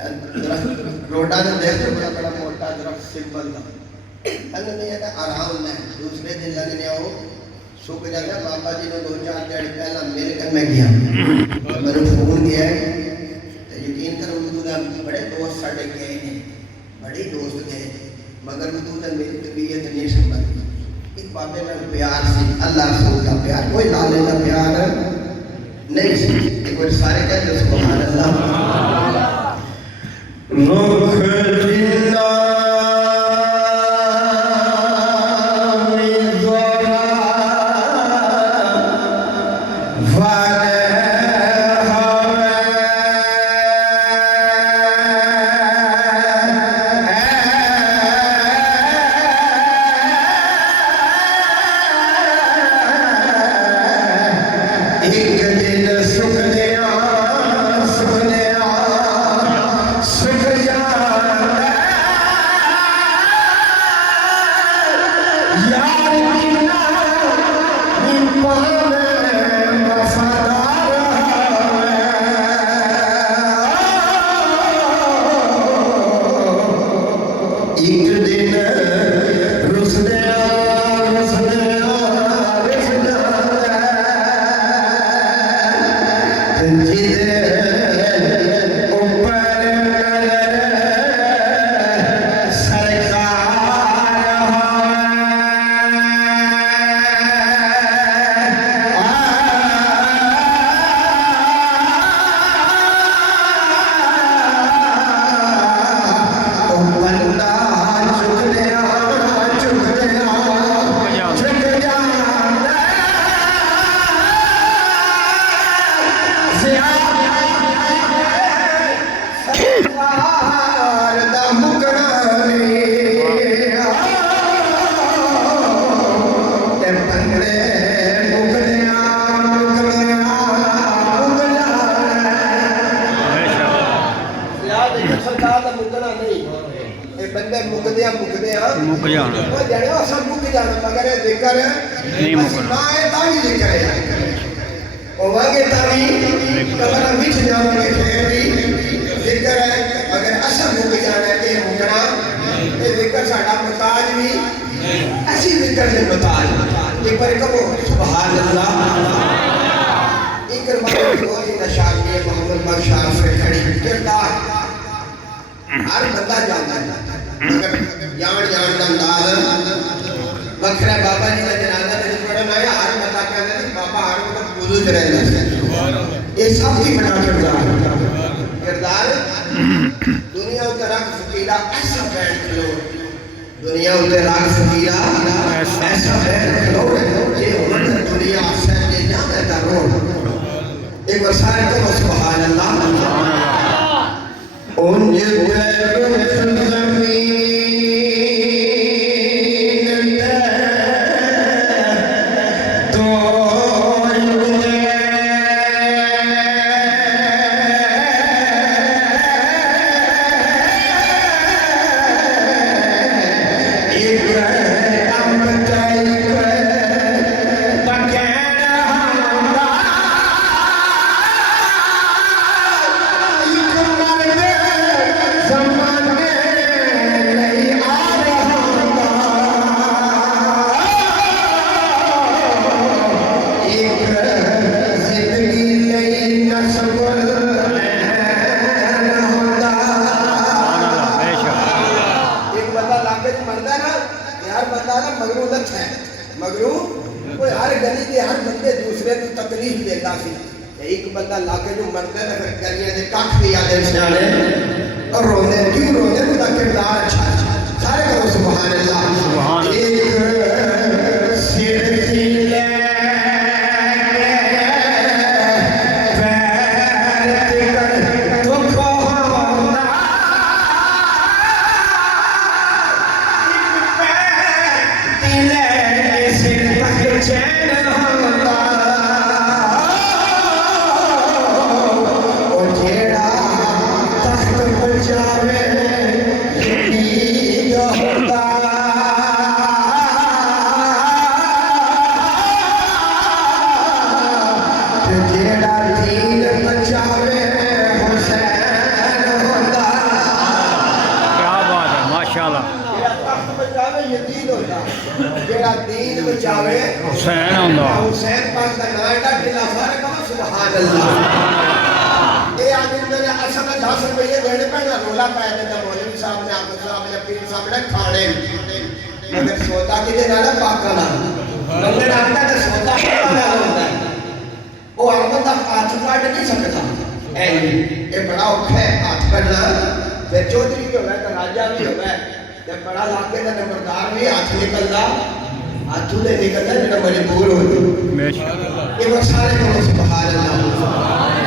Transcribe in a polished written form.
रोडा ने देख के बड़ा बड़ा मोटा दरख्त सिंबल था लगने है आराम में दूसरे दिन लगने आओ सूख जाता बाबा जी ने 2-4 दिन पहला मिल कर मैं गया मैंने फोन किया तो यकीन करो उधर बड़े दोस्त साढ़े गए हैं बड़े दोस्त गए मगर उधर मेरी तबीयत नहीं संभलती एक बाबे में प्यार से अल्लाह रसूल का प्यार कोई लाले का प्यार नहीं एक बार सारे कहते सुभान अल्लाह रुख जिंदा जेड़ा दीन बचावे हुसैन होता जेड़ा दीन बचावे हुसैन आंदा हुसैन पाक दा नाम एडा ढिला फर्क है सुभान अल्लाह ये आदमी मेरे असल में 10 रुपये देने पैना रोला पाया देता मौलवी साहब ने आपको साहब ने पीर साहब ने खाने मगर सौदा किदे नाल पाका नाल मंगण आंदा ते सौदा किदे नाल होंदा है वो आमद दा हाथ काट नहीं सकता ऐ ये बड़ा औखा है हाथ काटना ते चौधरी भी होवे ते राजा भी होवे ते बड़ा लाके दा नंबरदार भी हाथ निकलदा हाथ ले निकलदा जेड़ा मजबूर हो बेशक ये वो सारे को सुभान अल्लाह